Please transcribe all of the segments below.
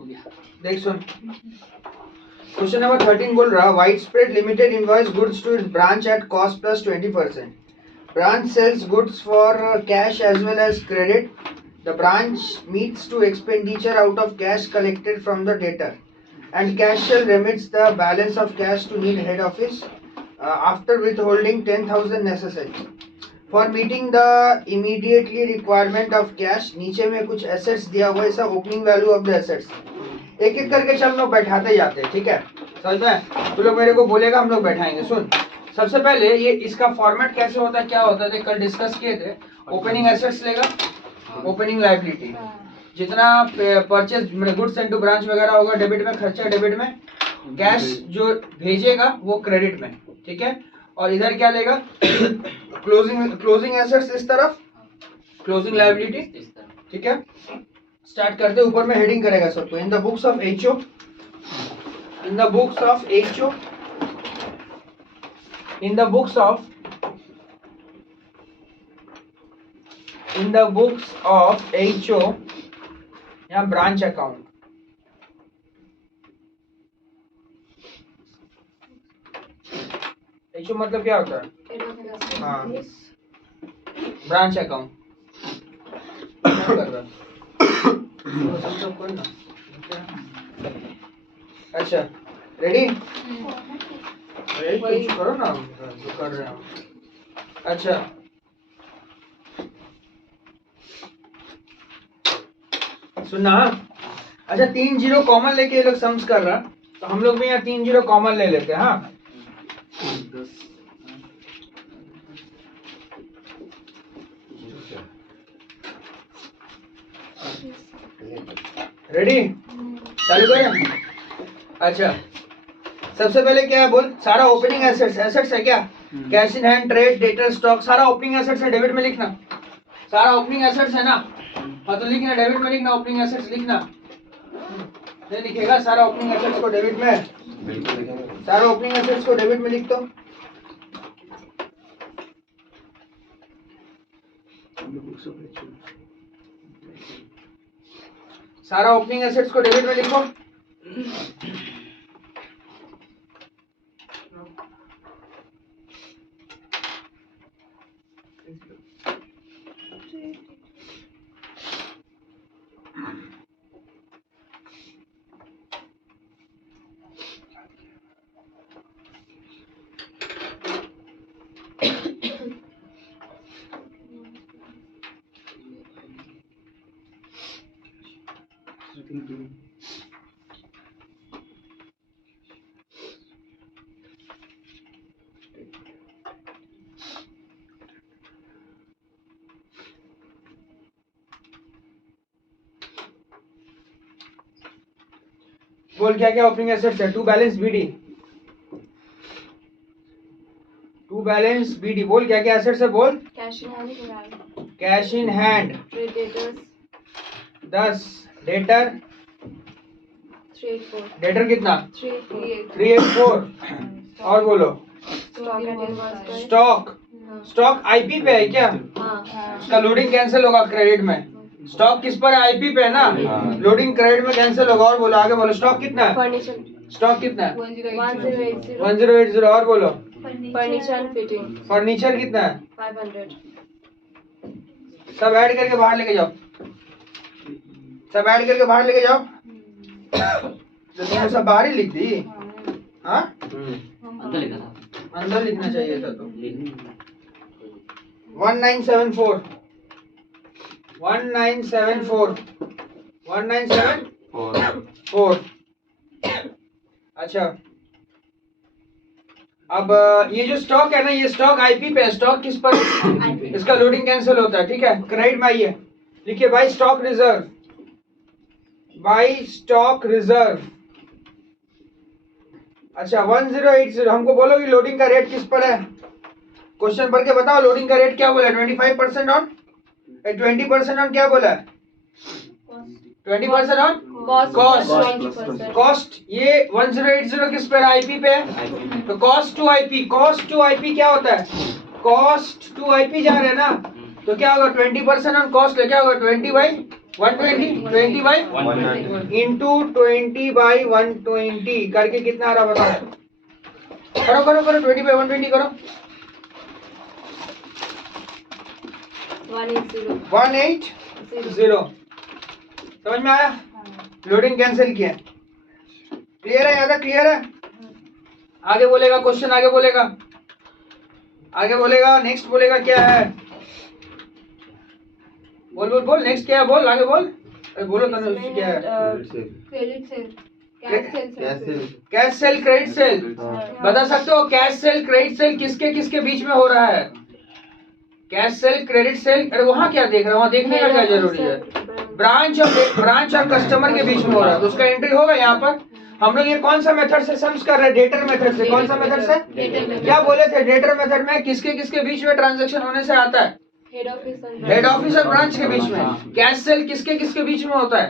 देख सुन, question number 13 बोल रहा, wide spread limited invoice goods to its branch at cost plus 20%. Branch sells goods for cash as well as credit. The branch meets to expenditure out of cash collected from the debtor, and cash shall remits the balance of cash to need head office after withholding 10,000 necessary. For meeting the immediately requirement of cash, नीचे में कुछ assets दिया हुआ है, ऐसा opening value of the assets. एक एक करके चल लोग बैठाते जाते हैं, ठीक है? समझ में? तू लोग मेरे को बोलेगा, हम लोग बैठाएंगे. सुन, सबसे पहले ये इसका फॉर्मेट कैसे होता है, क्या होता है, कल डिस्कस किए थे. ओपनिंग एसेट्स लेगा, ओपनिंग लायबिलिटी, जितना purchase goods and to branch वगैरह होगा डेबिट में, खर्चा डेबिट में, कैश जो भेजेगा वो क्रेडिट में, ठीक है. और इधर क्या लेगा, क्लोजिंग एसेट्स इस तरफ, क्लोजिंग लायबिलिटी, ठीक है. स्टार्ट करते, ऊपर में हेडिंग करेगा सबको. In the books of HO, in the books of HO, in the books of HO, यहाँ ब्रांच अकाउंट, HO मतलब क्या होता है, हाँ, ब्रांच अकाउंट कर रहा है. अच्छा, रेडी? कुछ करो ना जो कर रहे हो. अच्छा, सुनना. अच्छा, 3 जीरो कॉमन लेके ये लोग सम्स कर रहा, तो हम लोग भी यहाँ 3 जीरो कॉमन ले लेते हैं. हाँ, रेडी? चालू करें. अच्छा, सबसे पहले क्या है बोल, सारा ओपनिंग एसेट्स, एसेट्स है क्या, cash in hand, trade, debtor, stock, सारा ओपनिंग एसेट्स है. डेबिट में लिखना, सारा ओपनिंग एसेट्स है ना. हाँ, तो लिखना, डेबिट में लिखना, ओपनिंग एसेट्स लिखना. नहीं लिखेगा, सारा ओपनिंग एसेट्स को डेबिट में, सारा ओपनिंग एसेट्स को डेबिट में लिख दो. सारा ओपनिंग एसेट्स को डेबिट में लिखो. बोल क्या क्या ओपनिंग एसेट्स है. To balance BD, to balance BD. बोल क्या क्या एसेट्स है, बोल. Cash in hand, 10, debtor, debtor कितना, 384. और बोलो, स्टॉक, स्टॉक आईपी पे है क्या, उसका लोडिंग कैंसिल होगा क्रेडिट में. स्टॉक किस पर है, आईपी पे है ना, लोडिंग क्रेडिट में कैंसिल होगा. और बोलो, आगे बोलो. स्टॉक कितना है, स्टॉक कितना है, 1080. और बोलो, फर्नीचर फिटिंग, फर्नीचर कितना है, 500. सब ऐड करके बाहर लेके जाओ, सब ऐड करके बाहर लेके जाओ. तो तुमने सब बाहर ही लिख दी. हाँ, अंदर लिखना चाहिए था. तो 1974, 1974, 1974. अच्छा, अब ये जो स्टॉक है ना, ये स्टॉक आईपी पे है. स्टॉक किस पर है, इसका लोडिंग कैंसिल होता है, ठीक है. क्रेडिट में आइए, लिखिए by stock reserve, by stock reserve. अच्छा, 1080. हमको बोलो कि लोडिंग का रेट किस पर है, क्वेश्चन पढ़ के बताओ. लोडिंग का रेट क्या बोला, 25% ऑन, 20% ऑन क्या बोला, 20% ऑन कॉस्ट. कॉस्ट ये 1080 किस पर, आईपी पे है. तो cost to IP, cost to IP क्या होता है, कॉस्ट टू आईपी जा रहे हैं ना, तो क्या होगा, 20% ऑन कॉस्ट, क्या होगा, 20/100. 120 20 बाई 120 इंटू 20 बाई 120 करके कितना आ रहा बताओ। करो करो करो 20 बाई 120 करो। 180 180 समझ में आया। लोडिंग कैंसिल किया। क्लियर है? याद है? क्लियर है? आगे बोलेगा क्वेश्चन, आगे बोलेगा, आगे बोलेगा, नेक्स्ट बोलेगा क्या है। बोल बोल बोल, नेक्स्ट क्या है बोल, आगे बोल। अरे बोलो तो नहीं, क्या है। Credit sale, cash cell credit sale बता सकते हो? कैश सेल क्रेडिट सेल किसके किसके बीच में हो रहा है? कैश सेल क्रेडिट सेल, अरे वहाँ क्या देख रहा हूँ, वहाँ देखने का क्या जरूरी है। ब्रांच और कस्टमर के बीच में हो रहा है तो उसका एंट्री होगा यहाँ पर। हम लोग ये कौन सा मेथड से सम्स कर रहे हैं? डेटर मेथड से। कौन सा मेथड से? क्या बोले थे? डेटर मेथड में किसके किसके बीच में ट्रांजैक्शन होने से आता है? हेड ऑफिस और ब्रांच के बीच में। कैश सेल किसके किसके बीच में होता है?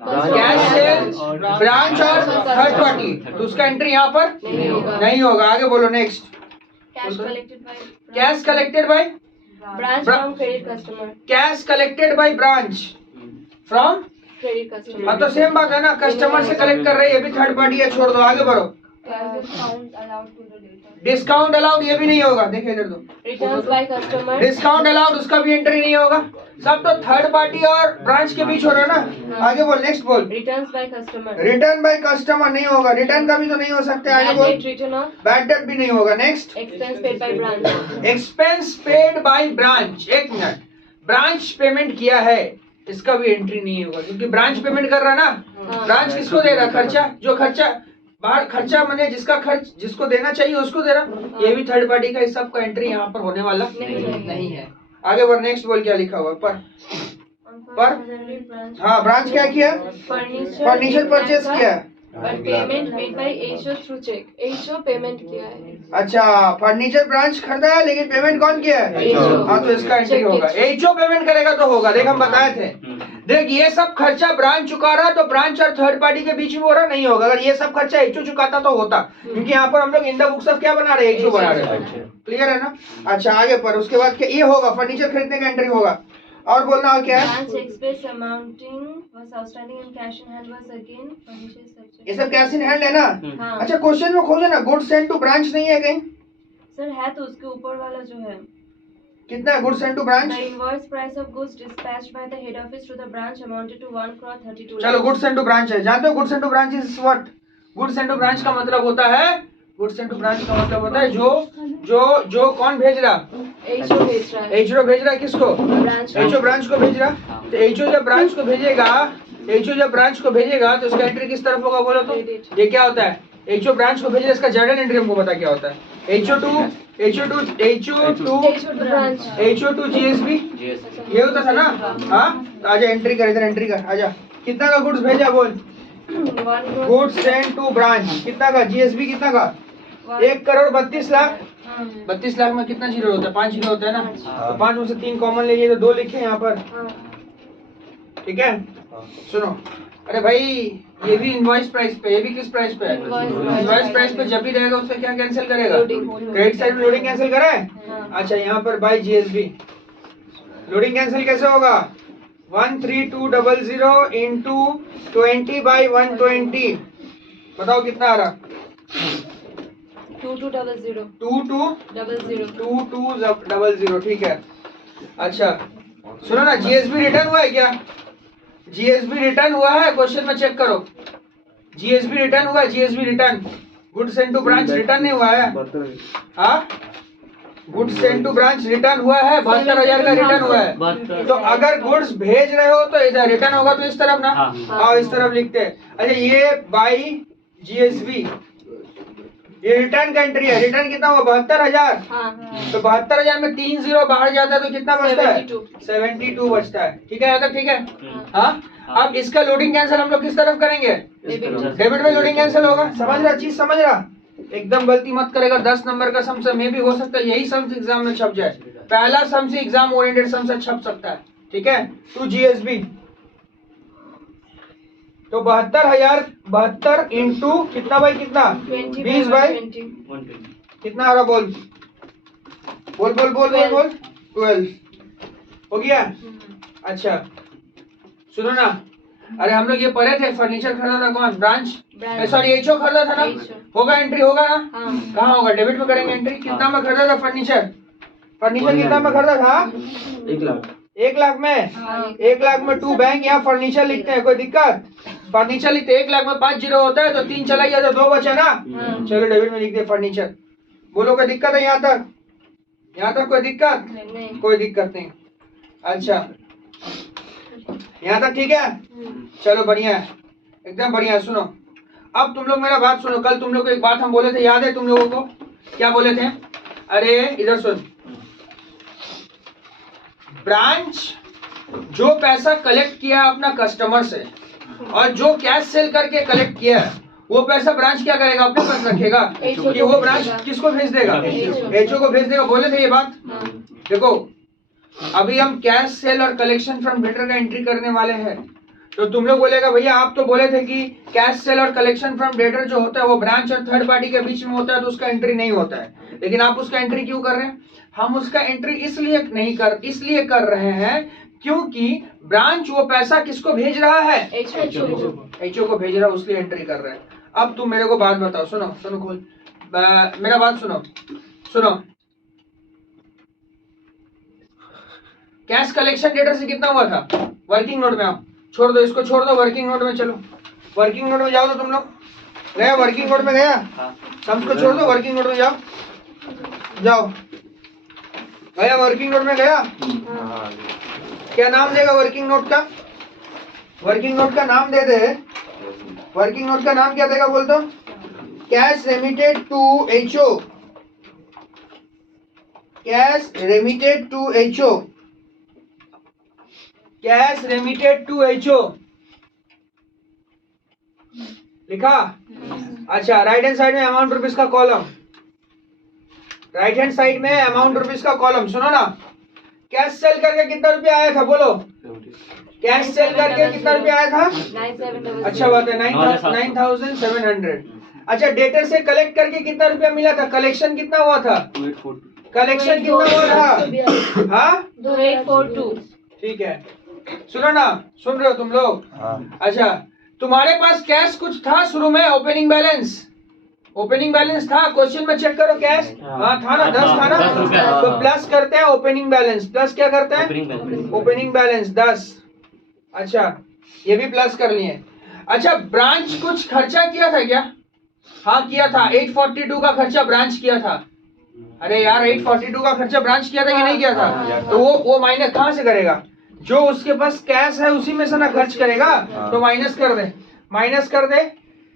कैश सेल ब्रांच और थर्ड पार्टी, तो उसका एंट्री यहाँ पर नहीं होगा। आगे बोलो next. Cash collected by branch from credit customer, cash collected by branch from, credit customer. हाँ तो सेम बात है ना, कस्टमर से कलेक्ट कर रहे हैं, ये भी थर्ड पार्टी है, छोड़ दो। आगे बढ़ो। डिस्काउंट अलाउड, ये भी नहीं होगा। देखिए इधर दो, returns by customer, discount allowed, उसका भी एंट्री नहीं होगा। सब तो थर्ड पार्टी और ब्रांच के बीच हो रहा है ना। आगे बोल, नेक्स्ट बोल। Returns by customer, return by customer नहीं होगा, रिटर्न का भी तो नहीं हो सकता। आगे बोल। रिटर्न ऑफ बैड डेट भी नहीं होगा। Next. Expense paid by branch, expense paid by branch. एक मिनट, ब्रांच पेमेंट किया है, इसका भी एंट्री नहीं होगा क्योंकि ब्रांच पेमेंट कर रहा है ना। ब्रांच किसको दे रहा? खर्चा, जो खर्चा बाहर खर्चा मैंने जिसका खर्च जिसको देना चाहिए उसको दे रहा। ये भी थर्ड पार्टी का, इस सब का एंट्री यहाँ पर होने वाला नहीं है। आगे बढ़, नेक्स्ट बोल क्या लिखा हुआ पर। हाँ, ब्रांच क्या किया? फर्नीचर परचेस किया। But payment made by HO through cheque, HO payment किया है। अच्छा, फर्नीचर ब्रांच खरीदा है लेकिन पेमेंट कौन किया है? एचओ। हाँ तो इसका एंट्री होगा। एचओ पेमेंट करेगा तो होगा। देख हम बताए थे। देख ये सब खर्चा ब्रांच चुका रहा तो ब्रांच और थर्ड पार्टी के बीच में हो रहा नहीं होगा। अगर ये सब खर्चा एचओ चुकाता तो होता, क्योंकि यहाँ पर हम लोग इन द बुक्स ऑफ क्या बना रहे हैं? एचओ बना रहे हैं। क्लियर है ना? अच्छा आगे पर, उसके बाद क्या ये होगा? फर्नीचर खरीदने का एंट्री होगा। और बोलना और क्या है? Branch expense amounting was outstanding in cash in hand was again furniture subject. ये सब कैश इन हैंड है ना। हाँ। अच्छा क्वेश्चन में खोजो ना, गुड्स सेंड टू ब्रांच नहीं है कहीं? सर है तो उसके ऊपर वाला जो है, कितना है goods send to branch? The invoice price of goods dispatched by the head office to the branch amounted to 1 crore 32 चलो, गुड्स सेंड टू ब्रांच है। जानते हो goods send to branch is what? Goods send to branch का मतलब होता है, goods send to branch का मतलब होता है जो कौन भेज रहा? एचओ भेज रहा है। एचओ भेज रहा है किसको? ब्रांच एचओ ब्रांच को भेज रहा। तो एचओ जब ब्रांच को भेजेगा, एचओ जब ब्रांच को भेजेगा तो उसका एंट्री किस तरफ होगा बोलो तो? ये क्या होता है? एचओ ब्रांच को भेजे, इसका जर्नल एंट्री हमको पता क्या होता है? एचओ टू जीएसबी, ये होता था ना। हाँ तो आजा एंट्री कर, इधर एंट्री कर, आजा। कितना का गुड्स भेजा बोल? 1 crore goods send to branch कितना का? जीएसबी कितना का? 1 करोड़ 32 लाख। 32 लाख में कितना जीरो होता है? 5 जीरो होता है ना। तो 5 में से 3 कॉमन लीजिए तो 2 लिखे यहाँ पर। ठीक है, सुनो। अरे भाई ये भी इनवॉइस प्राइस पे, ये भी किस प्राइस पे है? इनवॉइस प्राइस पे जब भी रहेगा उसका क्या कैंसिल करेगा? क्रेडिट साइड लोडिंग कैंसिल करे। अच्छा यहाँ पर बाय जीएसबी लोडिंग कैंसिल कैसे होगा? 13200 इंटू 20 बाई 120, बताओ कितना आ रहा? 2200 2200। ठीक है। अच्छा सुनो ना, जीएसबी रिटर्न हुआ है क्या? जीएसबी रिटर्न हुआ है? क्वेश्चन में चेक करो, जीएसबी रिटर्न हुआ है? GSB return, goods send to branch return नहीं हुआ है? हाँ, goods send to branch return हुआ है, 72,000 का रिटर्न हुआ है। तो अगर गुड्स भेज रहे हो तो इधर रिटर्न होगा तो इस तरफ ना। हाँ इस तरफ लिखते हैं। अच्छा ये बाई जीएसबी, ये रिटर्न का एंट्री है। रिटर्न कितना हुआ? 72,000। तो 72,000 में 3 जीरो बाहर जाता है तो कितना बचता है? 72 बचता है। ठीक है अगर ठीक है। हाँ अब इसका लोडिंग कैंसिल हम लोग किस तरफ करेंगे? डेबिट में लोडिंग कैंसिल होगा। समझ रहा? चीज समझ रहा? एकदम गलती मत करेगा। 10 नंबर का सम में भी हो सकता है यही सम एग्जाम में छप जाए। पहला सम से एग्जाम ओरिएंटेड सम से छप सकता है। ठीक है, टू जीएसबी तो 72,072 इंटू कितना बाई कितना? 20 बाई कितना आ रहा? बोल बोल बोल बोल बोल बोल 12 हो गया। अच्छा सुनो ना, अरे हम लोग ये पढ़े थे फर्नीचर खरीदा था कौन, ब्रांच, Branch. सॉरी एचओ खरीदा था ना, HO. होगा एंट्री, होगा ना, हाँ. कहाँ होगा, डेबिट में करेंगे एंट्री। कितना में खरीदा था फर्नीचर, फर्नीचर कितना में खरीदा था, 1 लाख। 1 लाख में, हाँ. 1 लाख में 2 बैंक यहाँ फर्नीचर लिखते हैं, कोई दिक्कत, फर्नीचर लिखते हैं, 1 लाख में 5 जीरो होता है तो 3 चला गया तो 2 बचा ना, हाँ. चलो डेबिट में लिख दे फर्नीचर। बोलो कोई दिक्कत है यहाँ तक, यहाँ तक कोई दिक्कत, नहीं. कोई दिक्कत नहीं। अच्छा यहाँ तक ठीक है, चलो बढ़िया है, एकदम बढ़िया है। सुनो अब तुम लोग मेरा बात सुनो, कल तुम लोग को एक बात हम बोले थे, याद है तुम लोगों को, क्या बोले थे, अरे इधर सुन, ब्रांच जो पैसा कलेक्ट किया अपना कस्टमर से और जो कैश सेल करके कलेक्ट किया है वो पैसा ब्रांच क्या करेगा, अपने पास रखेगा कि वो ब्रांच किसको भेज देगा, एचओ को भेज देगा, बोले थे ये बात। देखो अभी हम कैश सेल और कलेक्शन फ्रॉम डेटर का एंट्री करने वाले हैं, तो तुम लोग बोलेगा भैया आप तो बोले थे कि कैश सेल और कलेक्शन फ्रॉम डेटर जो होता है वो ब्रांच और थर्ड पार्टी के बीच में होता है तो उसका एंट्री नहीं होता है, लेकिन आप उसका एंट्री क्यों कर रहे हैं, हम उसका एंट्री इसलिए कर रहे हैं क्योंकि ब्रांच वो पैसा किसको भेज रहा है, एचओ को भेज रहा है, उसलिए एंट्री कर रहे हैं। अब तुम मेरे को बात बताओ, सुनो सुनो खोल, मेरा बात सुनो, सुनो कैश कलेक्शन डेटर से कितना हुआ था, वर्किंग नोट में आओ, छोड़ दो इसको, छोड़ दो, वर्किंग नोट में चलो, वर्किंग नोट में जाओ, तो तुम लोग गया वर्किंग नोट में, गया सम्स को छोड़ दो, वर्किंग नोट में जाओ, जाओ गया वर्किंग नोट में, गया क्या नाम देगा वर्किंग नोट का, वर्किंग नोट का नाम दे दे, वर्किंग नोट का नाम क्या देगा बोल दो, cash remitted to HO, cash remitted to HO, cash remitted to HO लिखा। अच्छा राइट हैंड साइड में अमाउंट रुपीज का कॉलम, राइट हैंड साइड में अमाउंट रुपीज का कॉलम। सुनो ना, कैश सेल करके कितना रुपया आया था बोलो, कैश सेल करके कितना रुपया आया था, 9700. अच्छा बात है, 9700। अच्छा डेटर से कलेक्ट करके कितना रुपया मिला था, कलेक्शन कितना हुआ था, कलेक्शन कितना हुआ था, हाँ 2842. ठीक है। सुनो ना, सुन रहे हो तुम लोग, अच्छा तुम्हारे पास कैश कुछ था शुरू में, ओपनिंग बैलेंस, ओपनिंग बैलेंस था, क्वेश्चन में चेक करो कैश, हाँ था ना, 10 था ना, तो प्लस करते हैं ओपनिंग बैलेंस, प्लस क्या करते हैं, ओपनिंग बैलेंस 10। अच्छा ये भी प्लस कर लिए। अच्छा ब्रांच कुछ खर्चा किया था क्या, हाँ किया था, 842 का खर्चा ब्रांच किया था, अरे यार 842 का खर्चा ब्रांच किया था कि नहीं किया था, तो वो माइनस कहाँ से करेगा, जो उसके पास कैश है उसी में से ना खर्च करेगा, तो माइनस कर दे, माइनस कर दे,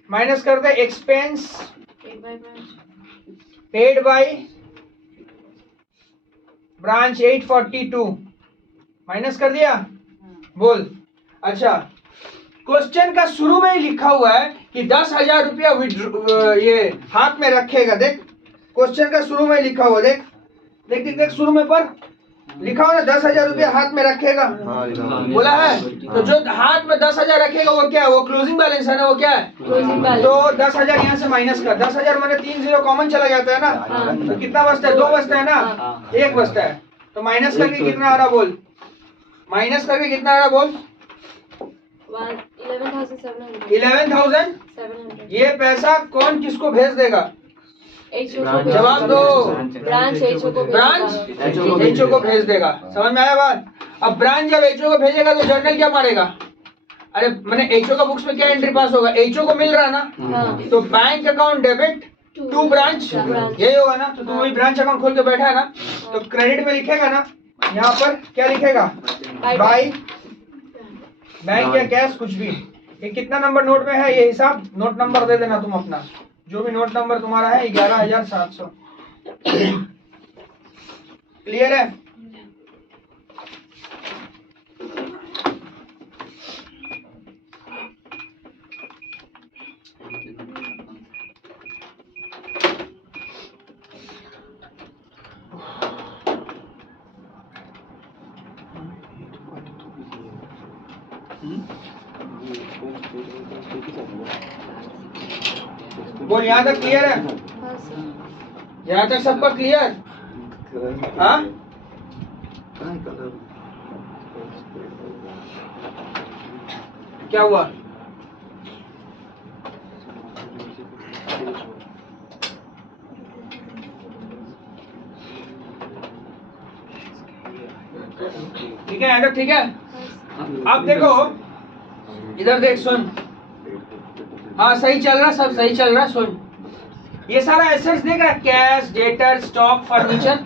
माइनस कर दे, expense paid by branch 842 minus कर दिया, बोल। अच्छा क्वेश्चन का शुरू में ही लिखा हुआ है कि 10,000 रुपया ये हाथ में रखेगा, देख क्वेश्चन का शुरू में ही लिखा हुआ, देख देख देख, देख शुरू में पर लिखा हुआ ना 10,000 रुपया हाथ में रखेगा, बोला है, तो जो हाथ में 10,000 रखेगा वो क्या है, वो क्लोजिंग बैलेंस है ना, वो क्या है, तो 10,000 यहाँ से माइनस कर, 10,000 मैंने 3 जीरो कॉमन चला जाता है ना, तो कितना बचता है, 2 बचता है ना, 1 बचता है, तो माइनस करके कितना आ रहा बोल, माइनस करके कितना आ रहा बोल, 11,000। ये पैसा कौन किसको भेज देगा, जवाब दो, ब्रांच एचओ को, ब्रांच एचओ को भेज देगा, समझ में आया बात। अब ब्रांच जब एचओ को भेजेगा तो जर्नल क्या मारेगा, अरे मैंने एचओ का बुक्स में क्या एंट्री पास होगा, एचओ को मिल रहा है ना, तो bank account debit to branch, यही होगा ना, तो तुम वही ब्रांच अकाउंट खोल के बैठा है ना, तो क्रेडिट में लिखेगा ना, यहाँ पर क्या लिखेगा, बाय बैंक या कैश कुछ भी। ये कितना नंबर नोट में है ये हिसाब, नोट नंबर दे देना तुम अपना, जो भी नोट नंबर तुम्हारा है 11,700। क्लियर है, बोल यहाँ तक क्लियर है, यहाँ तक सबका क्लियर, हाँ क्या हुआ? ठीक है ठीक है। अब देखो इधर देख, सुन। हाँ सही चल रहा, सब सही चल रहा। सुन, ये सारा एसेट्स देख रहा, कैश, डेटर, स्टॉक, फर्नीचर,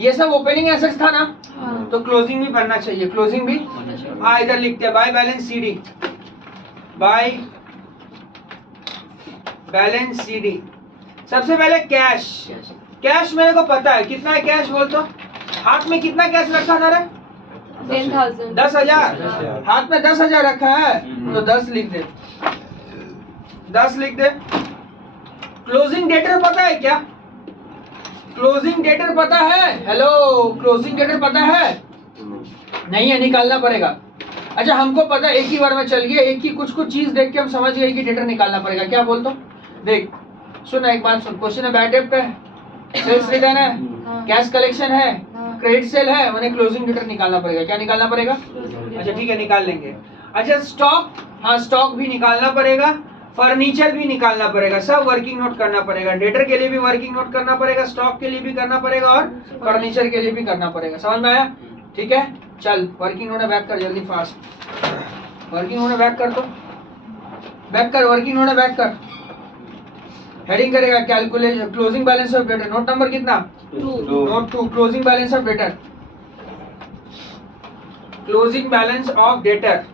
ये सब ओपनिंग एसेट्स था ना। तो क्लोजिंग भी बनना चाहिए, क्लोजिंग भी। हाँ इधर लिखते हैं by balance CD, by balance CD. सबसे पहले कैश, कैश मेरे को पता है कितना है कैश, बोल तो। हाथ में कितना कैश रखा था रे? 10,000। 10,000। हाथ में 10,000 रखा है तो 10 लिख दे, 10 लिख दे। क्लोजिंग डेटर पता है क्या? क्लोजिंग डेटर पता है? हेलो, क्लोजिंग डेटर पता है? नहीं है, निकालना पड़ेगा। अच्छा हमको पता, एक ही बार में चल गया, एक ही कुछ कुछ चीज देख के हम समझ गए कि डेटर निकालना पड़ेगा। क्या बोल तो? देख सुन एक बात सुन, क्वेश्चन है बैड डेब्ट है, सेल्स रिटर्न है, कैश कलेक्शन है, क्रेडिट सेल है, मैंने क्लोजिंग डेटर निकालना पड़ेगा। क्या निकालना पड़ेगा? अच्छा ठीक है, निकाल लेंगे। अच्छा स्टॉक, हाँ स्टॉक भी निकालना पड़ेगा, फर्नीचर भी निकालना पड़ेगा, सब वर्किंग नोट करना पड़ेगा। डेटर के लिए भी वर्किंग नोट करना पड़ेगा, स्टॉक के लिए भी करना पड़ेगा और फर्नीचर के लिए भी करना पड़ेगा। समझ में आया? ठीक है चल, वर्किंग नोट बैक कर जल्दी फास्ट। वर्किंग नोट बैक कर, तो बैक कर, वर्किंग नोट बैक कर। हेडिंग करेगा calculate closing balance of debtor. Note number कितना? 2। Note 2, closing balance of debtor, closing balance of debtor.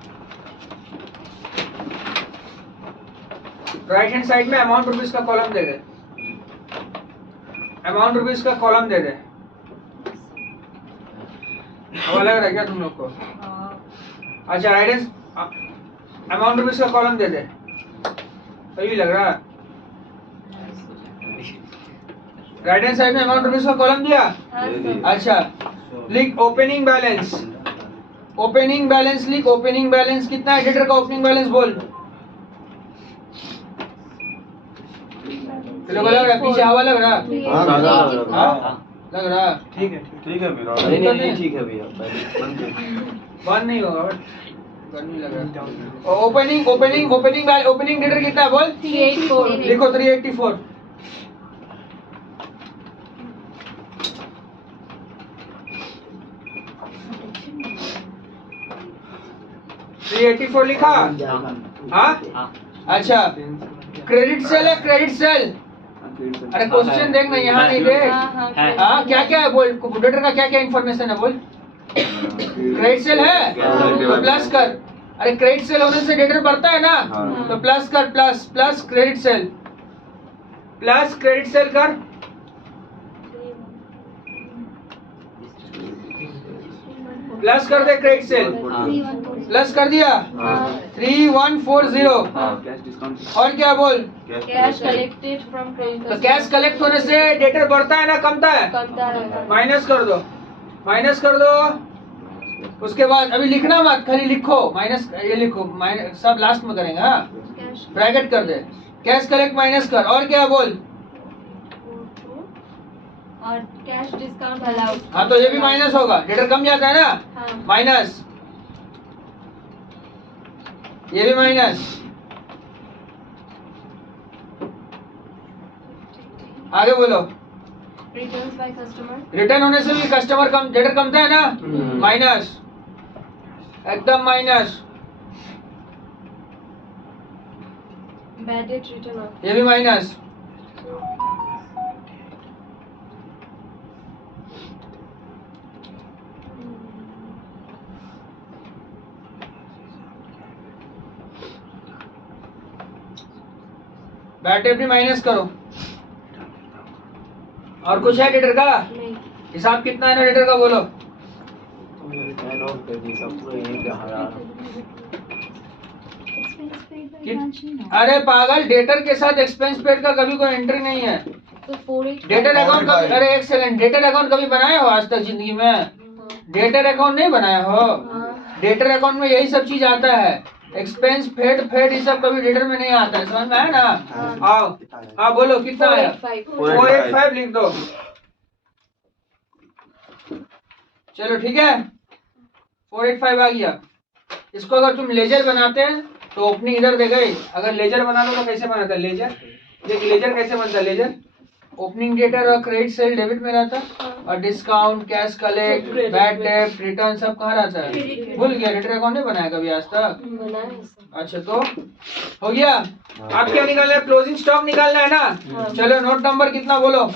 Right hand side में amount rupees का कॉलम दे दे, amount rupees का column दे दे। हवा लग रहा है क्या तुम लोग को? अच्छा राइट हैंड अमाउंट रुपीज का कॉलम दे दे, सही लग रहा है? राइट हैंड साइड में अमाउंट रुपीज का कॉलम दिया। अच्छा लिख ओपनिंग बैलेंस, ओपनिंग बैलेंस लिख। ओपनिंग बैलेंस कितना है? डेटर का ओपनिंग बैलेंस बोल। लग रहा पीछे हवा लग रहा? लग रहा? ठीक है ठीक है भैया, नहीं ठीक है भैया, बंद नहीं होगा, गर्मी लग रहा। Opening opening opening opening debtor कितना है बोल? 384। लिखो 384। लिखा? हाँ अच्छा, क्रेडिट सेल है, क्रेडिट सेल। अरे क्वेश्चन देख ना, यहाँ नहीं देख। हाँ क्या क्या है बोल, डेटर का क्या क्या इन्फॉर्मेशन है बोल। क्रेडिट सेल है तो प्लस कर। अरे क्रेडिट सेल होने से डेटर बढ़ता है ना, तो प्लस कर, plus plus credit sale, plus credit sale कर। प्लस कर दे क्रेडिट सेल, प्लस कर दिया 3140। और क्या बोल? Cash collected from credit. तो कैश कलेक्ट होने से डेटर बढ़ता है ना कमता है? माइनस कर दो, माइनस कर दो। उसके बाद अभी लिखना मत, खाली लिखो माइनस, ये लिखो माइनस, सब लास्ट में करेंगे। हाँ ब्रैकेट कर दे, कैश कलेक्ट माइनस कर। और क्या बोल? और कैश डिस्काउंट अलाउड। हाँ तो ये भी माइनस होगा, डेटर कम जाता है ना, माइनस, ये भी माइनस। आगे बोलो। Returns by customer. रिटर्न होने से भी कस्टमर कम, डेटर कमता है ना, माइनस, एकदम minus. Bad debt return of. ये भी माइनस। बैड डेट भी माइनस करो। और कुछ है डेटर का? नहीं। हिसाब कितना है ना डेटर का बोलो। अरे पागल, डेटर के साथ एक्सपेंस पेड का कभी कोई एंट्री नहीं है। तो 48। डेटर अकाउंट कभी, अरे एक सेकंड, डेटर अकाउंट कभी बनाए हो आज तक जिंदगी में? डेटर अकाउंट नहीं बनाया हो? डेटर अकाउंट में यही सब चीज आता है, एक्सपेंस फेड फेड ये सब कभी डेटर में नहीं आता है। समझ में आया ना? आओ हाँ बोलो कितना आया? 485 लिख दो। चलो ठीक है 485 आ गया। इसको अगर तुम लेजर बनाते हैं तो ओपनिंग इधर दे गई, अगर लेजर बना लो तो कैसे बनाता है लेजर, देख लेजर कैसे बनता है लेजर, ओपनिंग डेटर और क्रेडिट सेल डेबिट में रहता है और discount cash collect bad debt return सब कहाँ रहता है, भूल गया, रिटर्न अकाउंट नहीं बनाया कभी आज तक। अच्छा तो हो गया। आप क्या निकालना है, क्लोजिंग स्टॉक निकालना है ना। चलो नोट नंबर कितना बोलो,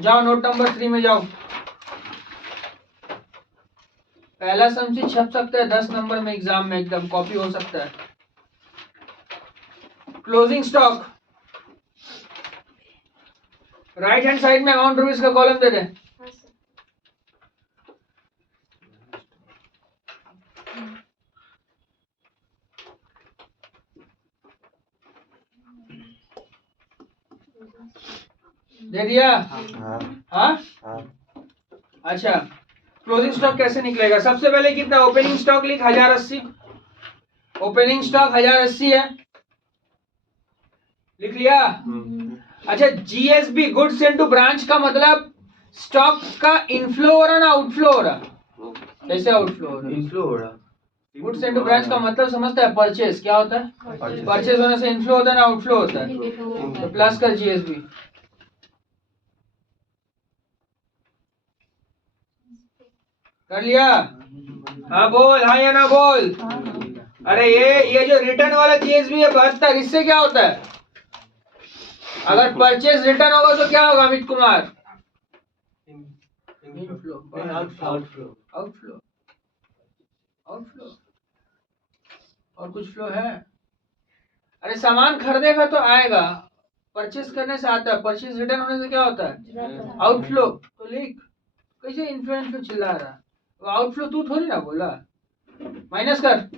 जाओ नोट नंबर 3 में जाओ। पहला समझी छप सकता है 10 नंबर में एग्जाम में, एकदम कॉपी हो सकता है। Closing stock right hand side में अमाउंट रुपीज का कॉलम दे दे। दे दिया हाँ। अच्छा क्लोजिंग स्टॉक कैसे निकलेगा, सबसे पहले कितना, ओपनिंग स्टॉक लिख 1080, ओपनिंग स्टॉक 1080 है, लिख लिया। अच्छा जीएसबी गुड्स इनटू ब्रांच का मतलब स्टॉक का इनफ्लो हो रहा ना आउटफ्लो हो रहा, कैसे आउटफ्लो हो रहा, इनफ्लो हो रहा। गुड्स इनटू ब्रांच का मतलब समझता है, परचेज क्या होता है, परचेज होने से इनफ्लो होता है ना आउटफ्लो होता है, तो प्लस कर जीएसबी। कर लिया हाँ बोल, हाँ या ना बोल। अरे ये जो रिटर्न वाला जीएसबी है 72, इससे क्या होता है, अगर परचेज रिटर्न होगा तो क्या होगा Amit Kumar, inflow outflow outflow outflow, और कुछ फ्लो है। अरे सामान खरीदेगा तो आएगा, परचेज करने से आता है, परचेज रिटर्न होने से क्या होता है आउटफ्लो, तो लिख कैसे इन्फ्लुएंस चिल्ला रहा, आउटफ्लो तू थोड़ी ना बोला, माइनस कर।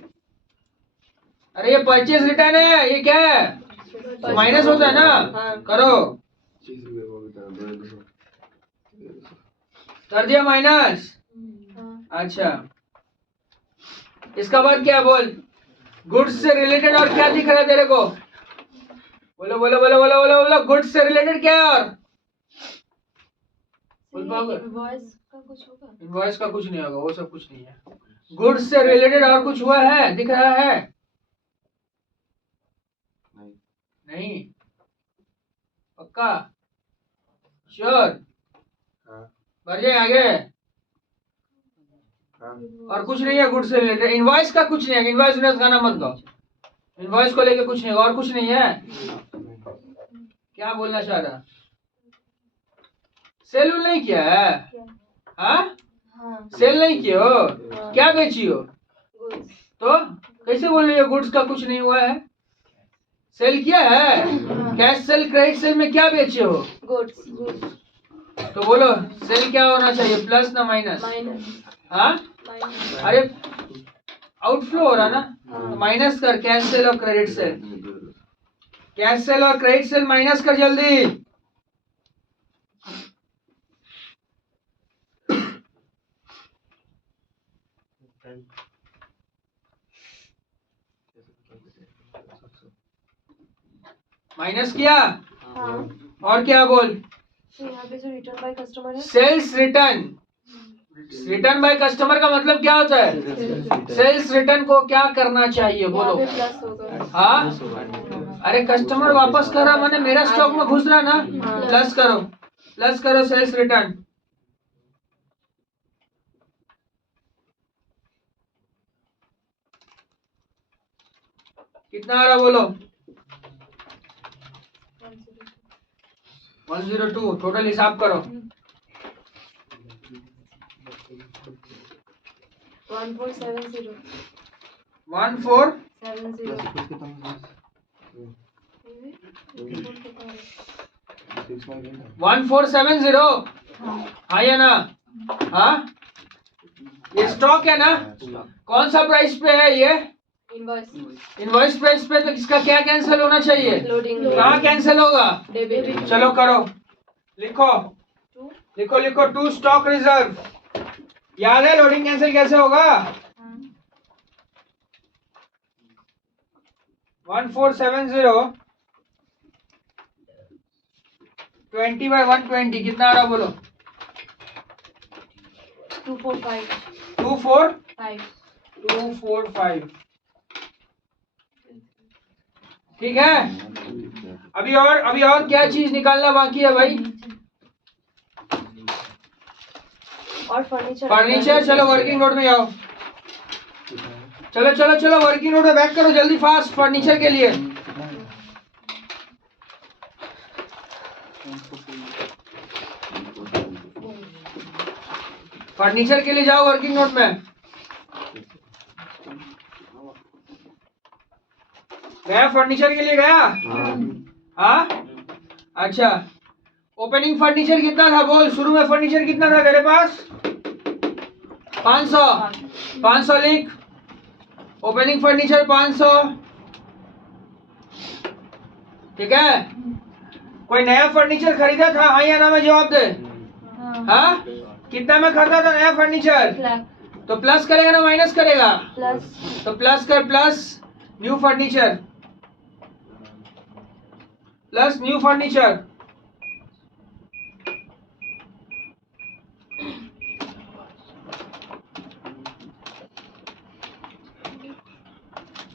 अरे ये परचेज रिटर्न है, ये क्या है, तो माइनस होता है ना, करो, कर दिया माइनस। अच्छा इसका बाद क्या बोल, गुड्स से रिलेटेड और क्या दिख रहा है तेरे को, बोलो बोलो बोलो बोलो बोलो बोलो, गुड्स से रिलेटेड क्या है और इनवॉइस का कुछ नहीं होगा, वो सब कुछ नहीं है, गुड्स से रिलेटेड और कुछ हुआ है, दिख रहा है नहीं, पक्का श्योर, बढ़ जाए आगे, और कुछ नहीं है गुड्स से रिलेटेड, इनवॉइस का कुछ नहीं है, इनवॉइस गाना मत गाओ, इनवॉइस को लेके कुछ नहीं, और कुछ नहीं है, क्या बोलना चाह रहा, सेल नहीं किया है, हाँ सेल नहीं किए हो, क्या बेची हो, तो कैसे बोल रही हो गुड्स का कुछ नहीं हुआ है, सेल किया है, कैश सेल क्रेडिट सेल में क्या बेचे हो, गुड्स, तो बोलो सेल क्या होना चाहिए, प्लस ना माइनस, हाँ अरे आउटफ्लो हो रहा ना, तो माइनस कर, कैश सेल और क्रेडिट सेल, कैश सेल और क्रेडिट सेल माइनस कर जल्दी, माइनस किया, और क्या बोल, यहाँ पे जो रिटर्न बाय कस्टमर है, sales return, return by customer का मतलब क्या होता है, सेल्स रिटर्न को क्या करना चाहिए बोलो, प्लस होगा, हाँ अरे कस्टमर वापस कर रहा माने मेरा स्टॉक में घुस रहा ना, प्लस करो सेल्स रिटर्न, कितना आ रहा बोलो, 102, टोटल हिसाब करो, 1470, 1470, हाँ या ना, हाँ ये स्टॉक है ना, कौन सा प्राइस पे है ये, इनवॉइस प्राइस पे, तो इसका क्या कैंसिल होना चाहिए, कहाँ कैंसिल होगा, चलो करो, लिखो लिखो लिखो, टू स्टॉक रिजर्व, याद है लोडिंग कैंसिल कैसे होगा, 1470 20/120 कितना आ रहा बोलो, 245, 245 ठीक है, अभी और क्या चीज निकालना बाकी है भाई? और फर्नीचर। फर्नीचर, चलो वर्किंग नोट में जाओ। चलो वर्किंग नोट में बैक करो जल्दी फास्ट फर्नीचर के लिए। फर्नीचर के लिए जाओ वर्किंग नोट में। गया फर्नीचर के लिए गया? हाँ अच्छा, ओपनिंग फर्नीचर कितना था बोल, शुरू में फर्नीचर कितना था तेरे पास? 500 लिख। ओपनिंग फर्नीचर 500, ठीक है। कोई नया फर्नीचर खरीदा था, हाँ या ना में जवाब दे। हाँ, कितना में खरीदा था नया फर्नीचर? तो प्लस करेगा ना माइनस करेगा? प्लस। तो प्लस कर, plus new furniture, plus new furniture.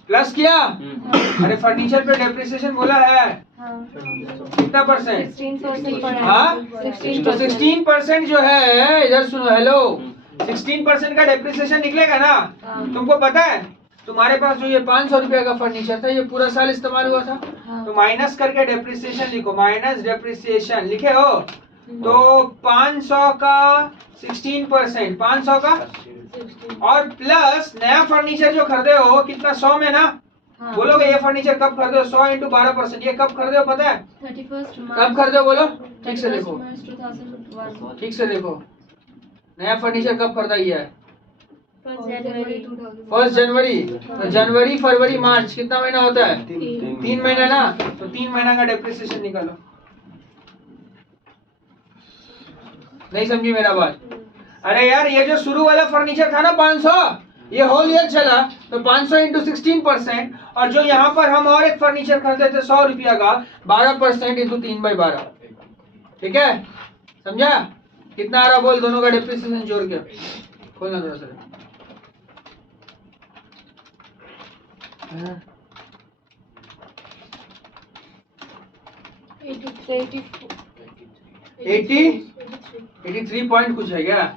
Plus किया? अरे फर्नीचर पे डेप्रिसिएशन बोला है, कितना परसेंट? 16%। हाँ, तो 16% जो है, इधर सुनो, हेलो, 16% का डेप्रिसिएशन निकलेगा ना। तुमको पता है तुम्हारे पास जो ये 500 रुपया का फर्नीचर था, ये पूरा साल इस्तेमाल हुआ था। तो माइनस करके डेप्रिसिएशन लिखो, माइनस डेप्रिसिएशन लिखे हो तो 500 का 16%, 500 का, और प्लस नया फर्नीचर जो खरीदे हो कितना, 100 में ना। बोलोगे ये फर्नीचर कब खरीदे हो? 100 इंटू 12%, ये कब खरीदे हो पता है? 31 कब खरीदे हो बोलो, ठीक से देखो, मार्च 2001। ठीक से देखो, नया फर्नीचर कब खरीदा ये है? 1 जनवरी। तो जनवरी फरवरी मार्च कितना महीना होता है? 3 महीना ना। तो 3 महीना का डेप्रिसिएशन निकालो। नहीं समझी मेरा बात? अरे यार, ये जो शुरू वाला फर्नीचर था ना 500, ये होल ईयर चला, तो 500 इंटू 16%, और जो यहाँ पर हम और एक फर्नीचर खरीदे थे 100 रुपया का, 12% इंटू 3/12, ठीक है, समझा? कितना आ रहा बोल, दोनों का डेप्रिसिएशन जोड़ के, खोलना थोड़ा सा। 83 पॉइंट कुछ है क्या?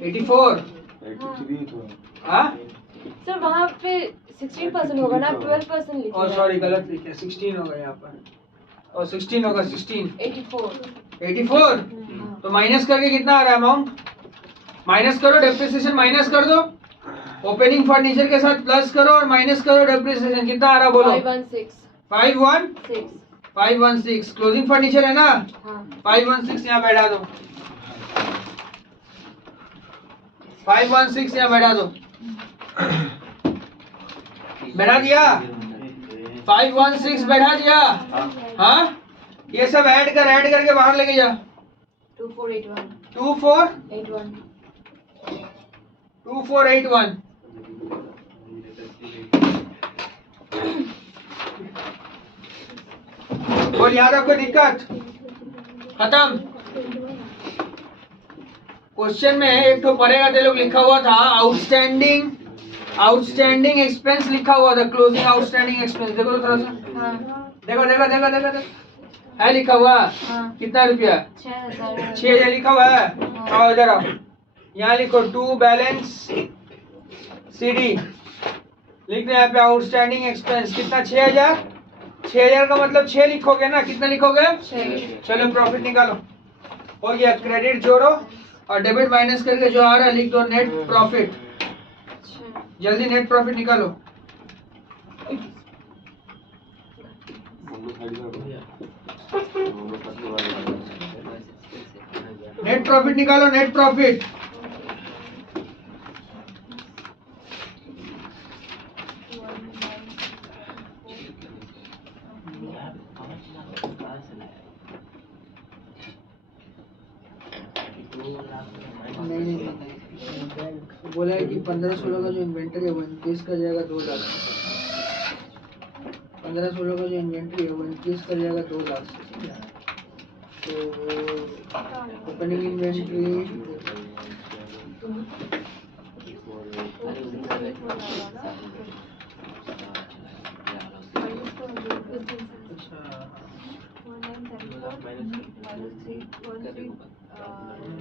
84। हाँ सर वहाँ पे 16% होगा ना, 12% लिखा और सॉरी गलत लिखे, 16 होगा यहाँ पर, और 16 होगा, 16 84। तो माइनस करके कितना आ रहा है अमाउंट? माइनस करो, डेप्रिसिएशन माइनस कर दो, ओपनिंग फर्नीचर के साथ प्लस करो और माइनस करो डेप्रिसिएशन, कितना आ रहा बोलो? 516। क्लोजिंग फर्नीचर है ना? 516 यहाँ बैठा दो, 516 यहाँ बैठा दो, बैठा दिया? 516 बैठा दिया? हाँ, ये सब ऐड करके बाहर लेके जा। 2481। बोल, याद है कोई दिक्कत? खत्म। क्वेश्चन में एक तो पढ़ेगा ते लोग लिखा हुआ था आउटस्टैंडिंग एक्सपेंस लिखा हुआ था, क्लोजिंग आउटस्टैंडिंग एक्सपेंस, देखो तो थोड़ा सा, देखो है लिखा हुआ। कितना रुपया? 6000 लिखा हुआ है। और इधर आओ, यहाँ लिखो टू बैलेंस CD, लिख दे यहाँ पे आउटस्टैंडिंग एक्सपेंस कितना? 6000। 6000 का मतलब 6 लिखोगे ना, कितना लिखोगे? 6। चलो प्रॉफिट निकालो, हो गया। क्रेडिट जोड़ो और डेबिट माइनस करके जो आ रहा है लिख दो नेट प्रॉफिट। जल्दी नेट प्रॉफिट निकालो। नेट प्रॉफिट निकालो, नेट प्रॉफिट। बोला है कि 15-16 का जो इन्वेंटरी है वो इंक्रीज कर जाएगा 2 लाख। 15-16 का जो इन्वेंटरी है वो इंक्रीज कर जाएगा 2 लाख से। तो ओपनिंग इन्वेंटरी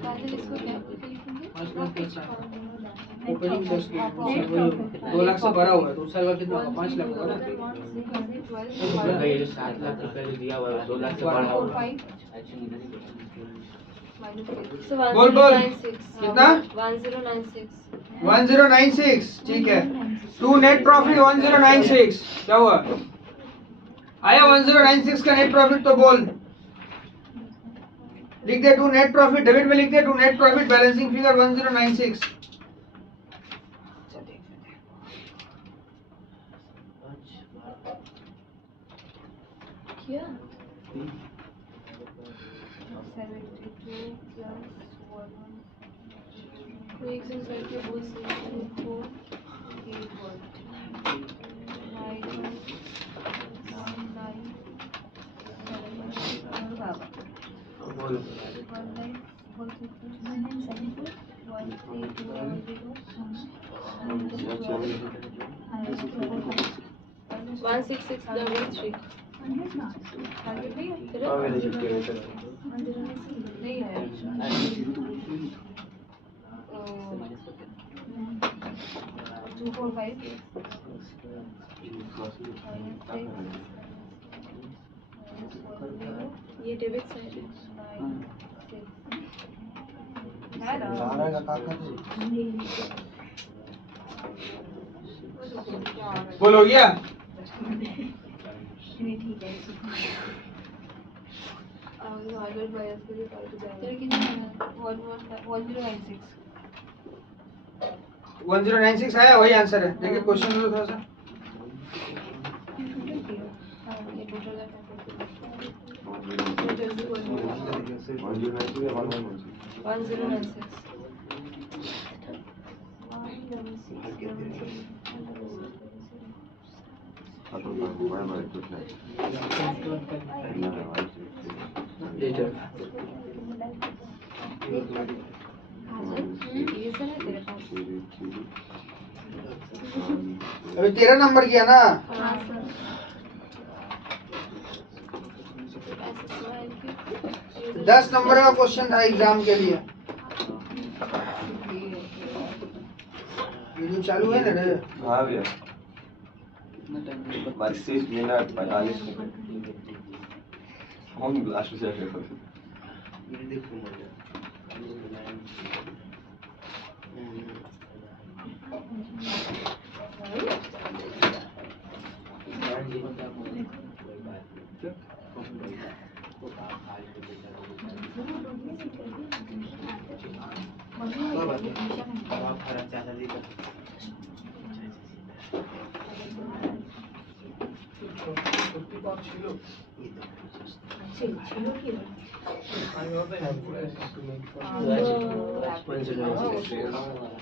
काजल इसको क्या ओपनिंग बस की 2 लाख से भरा हुआ है तो उस साल का कितना होगा 5 लाख होगा ना ये जो 7 लाख रुपए पहले दिया हुआ है 2 लाख से बढ़ा हुआ है। बोल बोल कितना 1096 1096 ठीक है टू नेट प्रॉफिट 1096 क्या हुआ आया 1096 का नेट प्रॉफिट तो बोल लिख दे टू नेट प्रॉफिट डेबिट में लिख दे to net profit balancing figure 1096 क्या 16633 हाँ मैंने शिफ्ट किया है नहीं है 245 ये डेबिट साइड है ना बोल हो गया तेरे कितने 1096 1096 आया वही आंसर है देखिए क्वेश्चन तो थोड़ा सा ये टोटल है 1096 ये सर है तेरे पास अभी 13 नंबर किया ना हाँ सर 10 नंबर का क्वेश्चन था एग्जाम के लिए वीडियो चालू है ना रे हाँ भैया 32 मिनट 45 सेकंड हम लास्ट से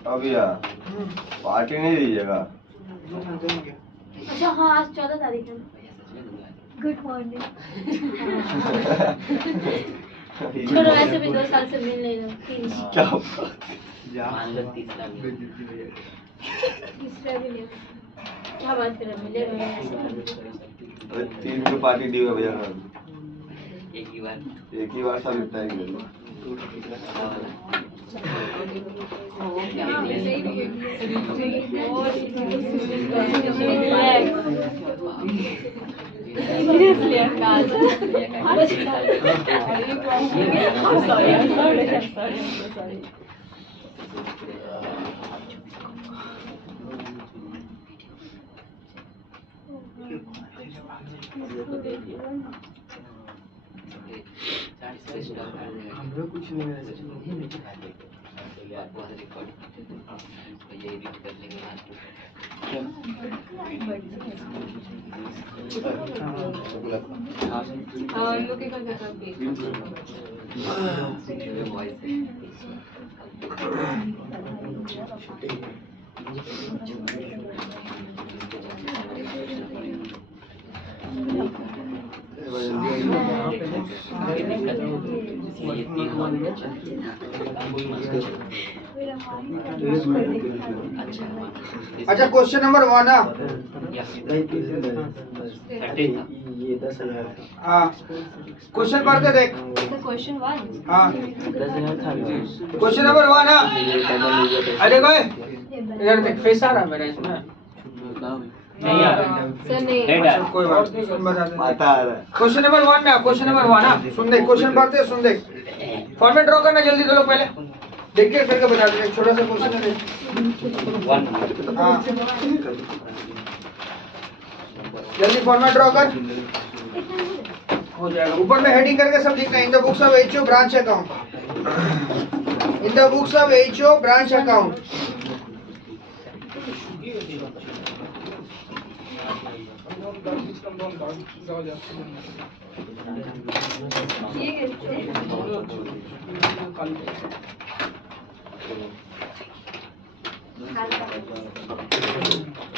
अब भैया पार्टी नहीं दीजिएगा अच्छा हाँ आज 14 तारीख है गुड मॉर्निंग छोड़ो ऐसे भी 2 साल से मिल नहीं रहा क्या तीसरा भी नहीं क्या बात कर रहे मिले रहे 3 की पार्टी दी हुआ भैया एक ही बार सब निपटा ही सीरियसली काज सॉरी हमरो कुछ नहीं है आपको रिकॉर्ड ये एडिट कर लेंगे हाँ इन लोग के घर का अच्छा क्वेश्चन नंबर 1 13 था ये 10,000 था। हाँ क्वेश्चन पढ़ते देख। The question 1. हाँ 10,000 था ना। क्वेश्चन नंबर 1 हाँ। ये डबल हो गया था। अरे कोई इधर देख फेस आ रहा है मेरा इसमें। नहीं आ रहा। Sir, नहीं. अच्छा, कोई बात नहीं सुन बता दे। आता आ रहा है। क्वेश्चन नंबर 1 में क्वेश्चन नंबर 1 हाँ सुन देख क्वेश्चन पढ़ते सुन देख। फॉर्मेट ड्रॉ करना जल्दी तो लोग पहले देख के फिर के बता दे। छोटा सा क्वेश्चन है देख। हाँ जल्दी फॉर्मेट ड्रॉ कर हो जाएगा। ऊपर में हेडिंग करके सब लिखना है। In the books of HO branch account. In the books of HO branch account.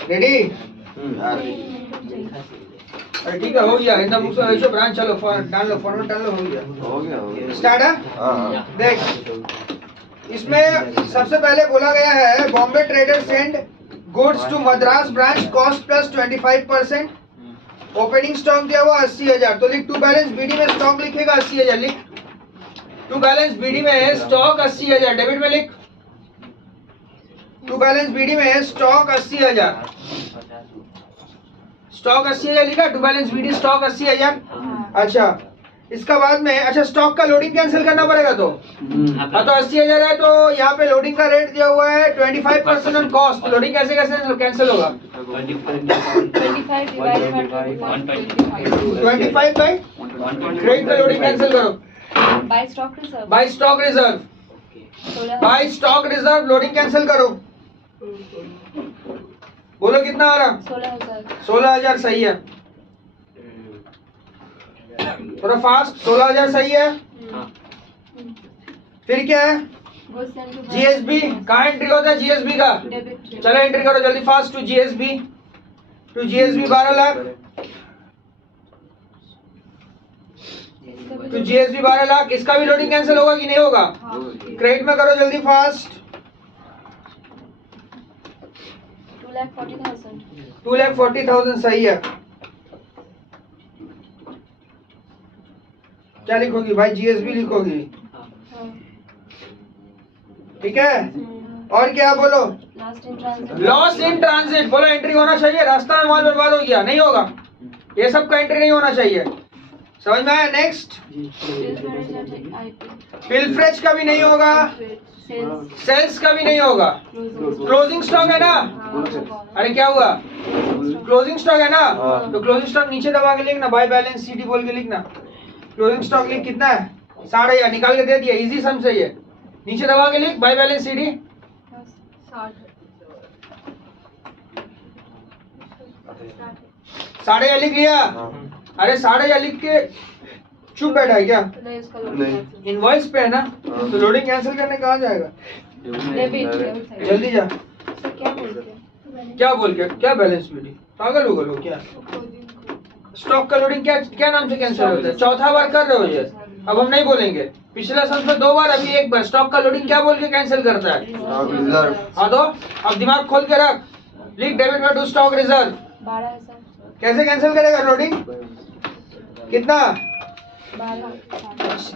Ready? अरे ठीक है हो गया। In the books of HO branch चलो डाल लो फॉर्मेट डाल लो हो गया। हो गया स्टार्ट है। हाँ देख इसमें सबसे पहले बोला गया है Bombay trader send goods to Madras branch cost plus 25%। Opening stock दिया हुआ 80,000 तो लिख टू बैलेंस बीडी में स्टॉक लिखेगा 80,000 लिख। टू बैलेंस बीडी में स्टॉक 80,000 डेबिट में लिख। टू बैलेंस बीडी में स्टॉक 80,000 स्टॉक 80,000 लिखा। To balance BD stock 80,000। अच्छा इसका बाद में अच्छा स्टॉक का लोडिंग कैंसिल करना पड़ेगा तो हाँ तो 80,000 है तो यहाँ पे लोडिंग का रेट दिया हुआ है 25% ऑन कॉस्ट। लोडिंग कैसे कैसे कैंसिल होगा? 25 divided by 125. 25 बाई क्रेडिट का लोडिंग कैंसिल करो। By stock reserve. By stock reserve 16. By stock reserve loading cancel करो। बोलो कितना आ रहा? 16,000. 16,000 सही है। थोड़ा फास्ट 16,000 सही है। फिर क्या है? Goods sent to जीएसबी कहाँ एंट्री होता है जीएसबी का? Debit. चलो एंट्री करो जल्दी fast. To GSB 12 lakh. To GSB 12 lakh. इसका भी लोडिंग कैंसिल होगा कि नहीं होगा? क्रेडिट में करो जल्दी फास्ट। 2,40,000. 2,40,000 सही है। क्या लिखोगी भाई? जीएसबी लिखोगी ठीक है। और क्या बोलो? Last in transit. Loss in transit बोलो एंट्री होना चाहिए। रास्ता में माल बर्बाद हो गया नहीं होगा। ये सब का एंट्री नहीं होना चाहिए। समझ में आया? Next Pilferage at IP. Pilferage का भी नहीं होगा। Sales. सेल्स का भी नहीं होगा। Closing. क्लोजिंग स्टॉक है ना? अरे क्या हुआ? क्लोजिंग स्टॉक है ना? तो क्लोजिंग स्टॉक नीचे दबा के लिखना। बाय बैलेंस सीडी बोल के लिखना। क्लोजिंग स्टॉक लिख कितना है? 6,500 निकाल के दे दिया। इजी सम से ये नीचे दबा के लिख बाय बैलेंस सीडी। 6,500 लिख लिया। अरे 6,500 लिख के चुप बैठा है क्या? नहीं उसका नहीं। लोडिंग. इनवॉइस पे है ना तो लोडिंग कैंसिल करने कहाँ जाएगा? Debit. जल्दी जा। सर क्या बोलते हैं? क्या बोल के क्या बैलेंस सीडी? पागल हो गए लोग क्या? स्टॉक का लोडिंग क्या क्या नाम से कैंसिल होता है? चौथा बार कर रहे हो ये। अब हम नहीं बोलेंगे। पिछले सम में 2 बार अभी 1 बार। स्टॉक का लोडिंग क्या बोल के कैंसिल करता है? Stock reserve. हाँ तो अब दिमाग खोल के रख। लिख डेबिट में टू स्टॉक रिजर्व। 12,000. कैसे कैंसिल करेगा लोडिंग? कितना 12.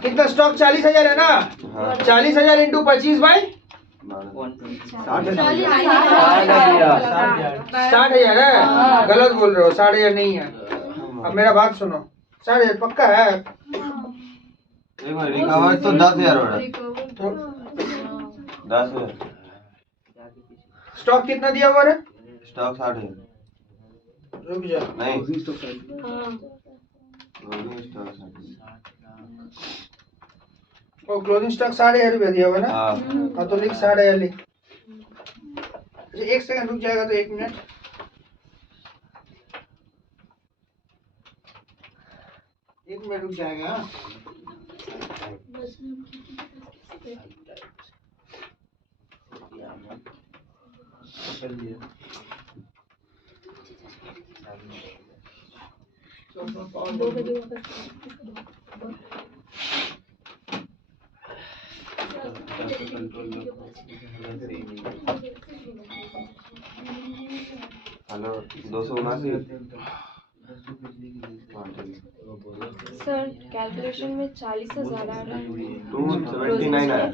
कितना स्टॉक 40,000 है ना? हाँ 40,000 इंटू 25 बाई 60,000 है। गलत बोल रहे हो। 60,000 नहीं है। अब मेरा बात सुनो। 60,000 पक्का है। एक बार रिकवर तो 10,000 हो रहा है। तो 10,000 स्टॉक कितना दिया हुआ है? स्टॉक 60,000 रुक जा। नहीं हाँ. स्टॉक 60,000 और क्लोजिंग स्टॉक 60,000 रुपया दिया हुआ है ना? हाँ हाँ तो लिख 60,000 लिख। अच्छा 1 सेकंड रुक जाएगा तो 1 मिनट। रुक जाएगा। हाँ? हेलो 279 सर कैलकुलेशन में 40 से ज्यादा आ रहा है 279 आया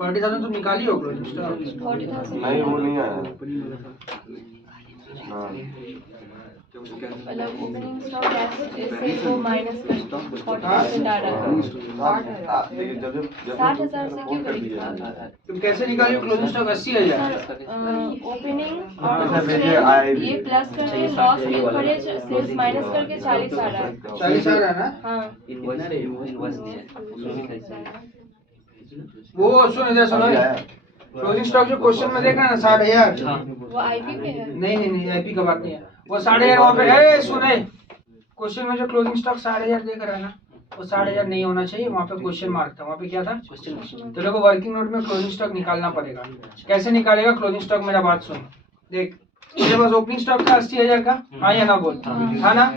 40,000 तुम निकाली हो क्लोजिंग स्टॉक? 40,000 नहीं वो नहीं आया हाँ मतलब ओपनिंग स्टॉक ऐसे वो माइनस कर 40% आ रहा है 60,000 से क्यों करेगा? तुम कैसे निकाली हो क्लोजिंग स्टॉक? 80,000। ओपनिंग और अच्छा, उसमें भेजिए, ये प्लस करके लॉस लिवरेज सेल्स माइनस करके 40 आ रहा है 40 आ रहा है ना? हाँ वो सुन इधर सुनो, क्लोजिंग स्टॉक जो क्वेश्चन में देख रहा है ना 60,000। वो आईपी पे है नहीं आईपी का बात नहीं है, वो 60,000 वहाँ पे है। सुने क्वेश्चन में जो क्लोजिंग स्टॉक 60,000 देख रहा है ना, वो 60,000 नहीं होना चाहिए, वहाँ पे क्वेश्चन मार्क था। वहाँ पे क्या था? क्वेश्चन। तो लोगों को वर्किंग नोट में क्लोजिंग स्टॉक निकालना पड़ेगा। कैसे निकालेगा क्लोजिंग स्टॉक? मेरा बात सुन, देख मेरे पास ओपनिंग स्टॉक था 80,000 का, हाँ या ना बोल, था ना?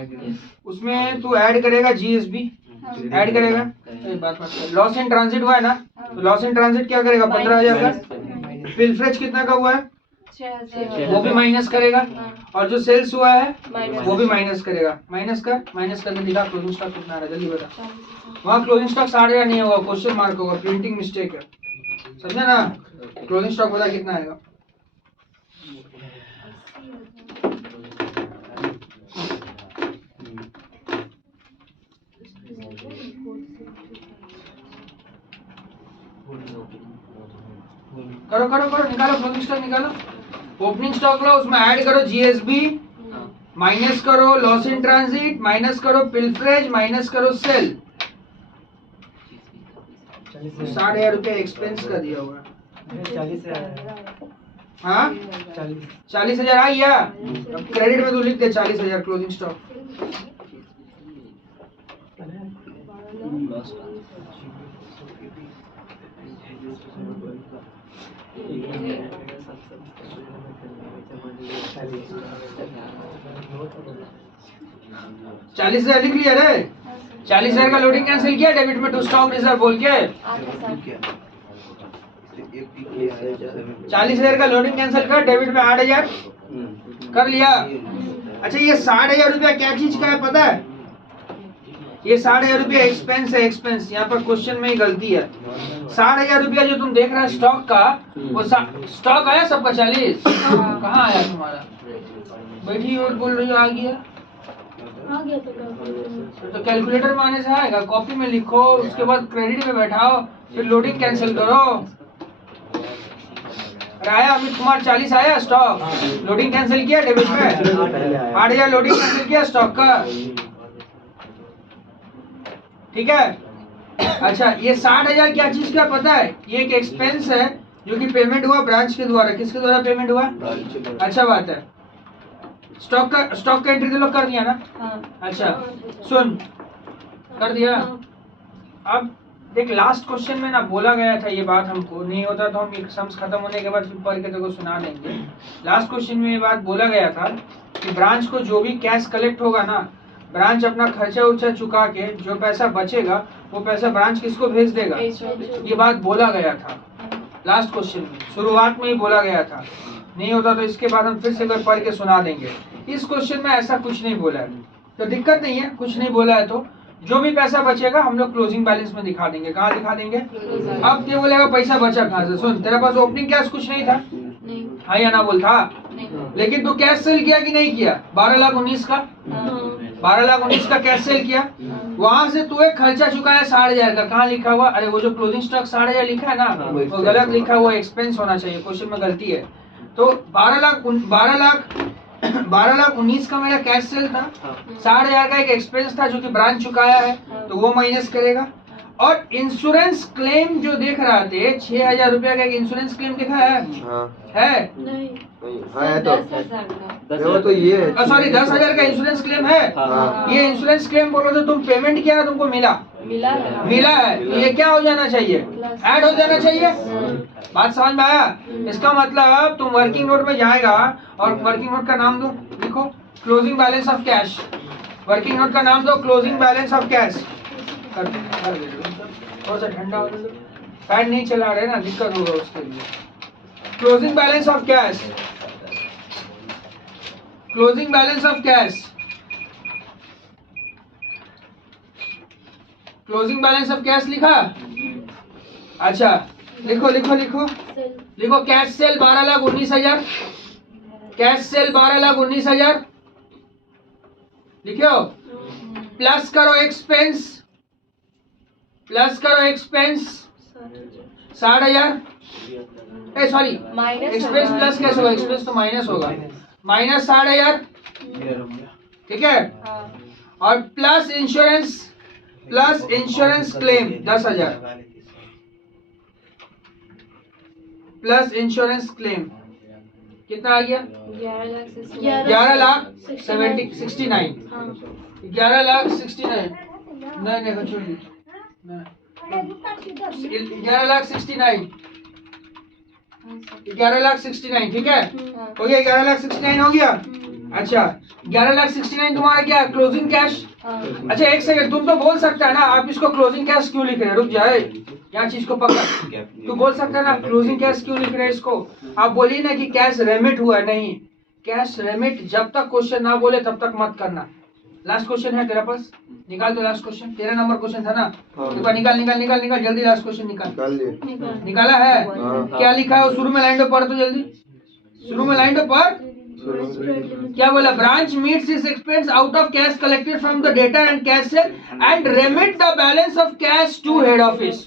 उसमें तू ऐड करेगा जीएसबी, ऐड करेगा, बात मत कर। लॉस इन ट्रांजिट हुआ है ना, तो लॉस इन ट्रांजिट क्या करेगा? 15,000 का। पिलफ्रेज कितना का हुआ है? 6,000 वो भी माइनस करेगा, और जो सेल्स हुआ है माइनस वो भी माइनस करेगा। माइनस करके दिखा क्लोजिंग स्टॉक कितना आ रहा है, जल्दी बता। वहाँ क्लोजिंग स्टॉक 60,000 नहीं होगा, क्वेश्चन मार्क होगा, प्रिंटिंग मिस्टेक है, समझे ना? क्लोजिंग स्टॉक बता कितना आएगा? करो निकालो, क्लोजिंग स्टॉक निकालो। ओपनिंग स्टॉक लो, उसमें ऐड करो जीएसबी, माइनस करो लॉस इन ट्रांजिट, माइनस करो पिलफ्रेज, माइनस करो सेल। 60,000 रुपया एक्सपेंस का दिया हुआ है। 40,000 आई या? अब क्रेडिट में तो लिख दे 40,000 क्लोजिंग स्टॉक। चालीस 40,000 लिख लिया रे? 40,000 का लोडिंग कैंसिल किया, डेबिट में टू स्टॉक रिजर्व बोल के। 40,000 का लोडिंग कैंसिल कर, डेबिट में 8,000 कर लिया। अच्छा ये 60,000 रुपया क्या चीज का है पता है? ये 60,000 रुपया एक्सपेंस है, एक्सपेंस। यहाँ पर क्वेश्चन में ही गलती है। 60,000 रुपया जो तुम देख रहे हो स्टॉक का, वो स्टॉक आया सबका 40? कहाँ आया तुम्हारा? बैठी और बोल रही हो आ गया, तो कैलकुलेटर में आने से आएगा। कॉपी में लिखो, उसके बाद क्रेडिट में बैठाओ, फिर लोडिंग कैंसिल करो। आया अमित कुमार 40 आया स्टॉक, लोडिंग कैंसिल किया, डेबिट में 8,000 लोडिंग कैंसिल किया स्टॉक का, ठीक है? अच्छा ये 60,000 क्या चीज का पता है? ये एक एक्सपेंस है जो कि पेमेंट हुआ ब्रांच के द्वारा। किसके द्वारा पेमेंट हुआ? अच्छा बात है। स्टॉक का एंट्री तो लोग कर दिया ना? अच्छा सुन, कर दिया। अब देख लास्ट क्वेश्चन में ना बोला गया था ये बात, हमको नहीं होता तो हम सम्स खत्म होने के बाद फिर पढ़ के तेको सुना देंगे। लास्ट क्वेश्चन में ये बात बोला गया था कि ब्रांच को जो भी कैश कलेक्ट होगा ना, ब्रांच अपना खर्चा उर्चा चुका के जो पैसा बचेगा वो पैसा ब्रांच किसको भेज देगा? ये बात बोला गया था लास्ट क्वेश्चन में, शुरुआत में ही बोला गया था। नहीं होता तो इसके बाद हम फिर से पढ़ के सुना देंगे। इस क्वेश्चन में ऐसा कुछ नहीं बोला है, तो दिक्कत नहीं है। कुछ नहीं बोला है तो जो भी पैसा बचेगा हम लोग क्लोजिंग बैलेंस में दिखा देंगे। कहाँ दिखा देंगे? अब ये बोलेगा पैसा बचा कहाँ से? सुन, तेरे पास ओपनिंग कैश कुछ नहीं था, हाँ या ना बोल? था, लेकिन तू कैश सेल किया कि नहीं किया? 12,19,000 का, 12,19,000 का कैश सेल किया। वहां से तू एक खर्चा चुकाया 60,000 का। कहाँ लिखा हुआ? अरे वो जो क्लोजिंग स्टॉक 60,000 लिखा है ना, वो गलत लिखा हुआ, एक्सपेंस होना चाहिए, क्वेश्चन में गलती है। तो 12,19,000 का मेरा कैश सेल था, 60,000 का एक एक्सपेंस था जो कि ब्रांच चुकाया है, तो वो माइनस करेगा। और इंश्योरेंस क्लेम जो देख रहा थे 6,000 रुपया का एक इंश्योरेंस क्लेम दिखा है? है नहीं है तो 10,000 का। वो तो ये है, सॉरी 10,000 का इंश्योरेंस क्लेम है। ये इंश्योरेंस क्लेम बोलो तो तुम पेमेंट किया ना, तुमको मिला है, तो ये क्या हो जाना चाहिए? ऐड हो जाना चाहिए। बात समझ में आया? इसका मतलब तुम वर्किंग नोट में जाएगा और वर्किंग नोट का नाम दो, लिखो closing balance of cash. Working note का नाम दो क्लोजिंग बैलेंस ऑफ कैश। थोड़ा सा ठंडा हो जाए, फैन नहीं चला रहे ना, दिक्कत होगा उसके लिए। Closing balance of cash closing balance of cash, closing balance of cash लिखा। अच्छा लिखो लिखो लिखो लिखो, कैश सेल 12,19,000, कैश सेल 12,19,000 लिखो। प्लस करो एक्सपेंस, प्लस करो एक्सपेंस 60,000, ए सॉरी माइनस एक्सपेंस प्लस कैसे होगा, एक्सपेंस तो माइनस होगा, माइनस 60,000, ठीक है। और plus insurance claim 10,000, plus insurance claim कितना आ गया, 11,69,000, 11,69,000, नहीं छोड़िए, 11,69,000, 11,69,000, ठीक है, हो गया 11,69,000 हो गया। अच्छा 11,69,000 तुम्हारा क्या क्लोजिंग कैश। अच्छा एक सेकंड, तुम तो बोल सकता है ना, आप इसको क्लोजिंग कैश क्यों लिख रहे हैं, रुक जाए यहाँ चीज को पकड़, तू बोल सकता है ना क्लोजिंग कैश क्यों लिख रहे हैं इसको। आप बोलिए ना कि कैश रेमिट हुआ, नहीं कैश रेमिट जब तक क्वेश्चन ना बोले तब तक मत करना। लास्ट क्वेश्चन है तेरा पास, निकाल दो लास्ट क्वेश्चन, 13 नंबर क्वेश्चन था ना, एक बार निकाल निकाल निकाल निकाल जल्दी, लास्ट क्वेश्चन निकाल, निकाला है। क्या लिखा है शुरू में, लाइन पे पढ़ तो जल्दी, शुरू में लाइन पे पढ़, क्या बोला, branch meets is expense out of cash collected from the debtor and cash sale and remit the balance of cash to head office.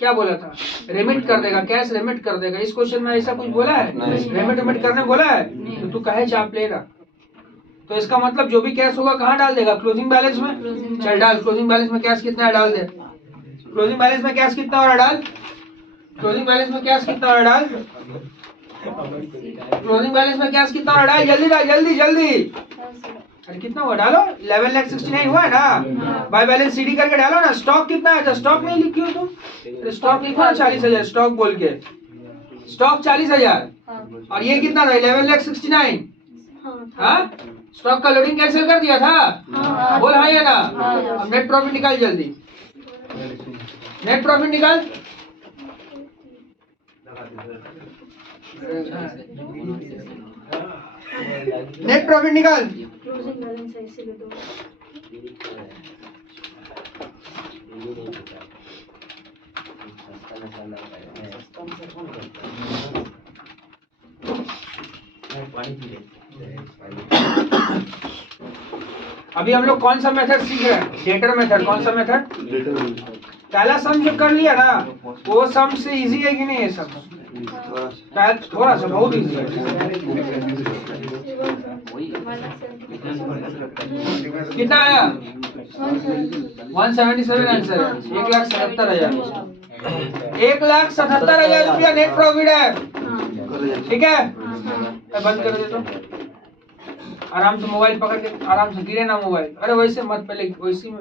क्या बोला था, रेमिट कर देगा, कैश रेमिट कर देगा। इस क्वेश्चन में ऐसा कुछ बोला है, रेमिट करने बोला है, तो तू कहे चाप लेगा। तो इसका मतलब जो भी कैश होगा कहाँ डाल देगा, क्लोजिंग बैलेंस में। चल डाल, क्लोजिंग बैलेंस में कैश कितना है डाल दे, क्लोजिंग बैलेंस में कैश कितना और डाल, क्लोजिंग बैलेंस में कैश कितना और डाल, क्लोजिंग बैलेंस में कैश कितना और डाल, जल्दी डाल जल्दी जल्दी। अरे कितना हुआ डालो, 11,69,000 हुआ है ना, बाय बैलेंस सीडी करके डालो ना। स्टॉक कितना है, स्टॉक नहीं लिखी हो तुम, स्टॉक लिखो ना 40,000, स्टॉक बोल के, स्टॉक 40,000 और ये कितना था 11,69,000। हाँ स्टॉक का लोडिंग कैंसिल कर दिया था, बोल हाँ या ना। अब नेट प्रॉफिट निकाल जल्दी, नेट प्रॉफिट निकाल, नेट प्रॉफिट निकाल। अभी हम लोग कौन सा मेथड सीख रहे हैं, डेटर मेथड। कौन सा मेथड, पहला सम जो कर लिया ना वो सम से इजी है कि नहीं है सब, थोड़ा सा बहुत इजी है। कितना आया 177 आंसर है, 1,77,000, 1,77,000 रुपया नेट प्रॉफिट है, ठीक है। बंद कर दे तो आराम से मोबाइल पकड़ के, आराम से गिरे ना मोबाइल, अरे वैसे मत, पहले वैसे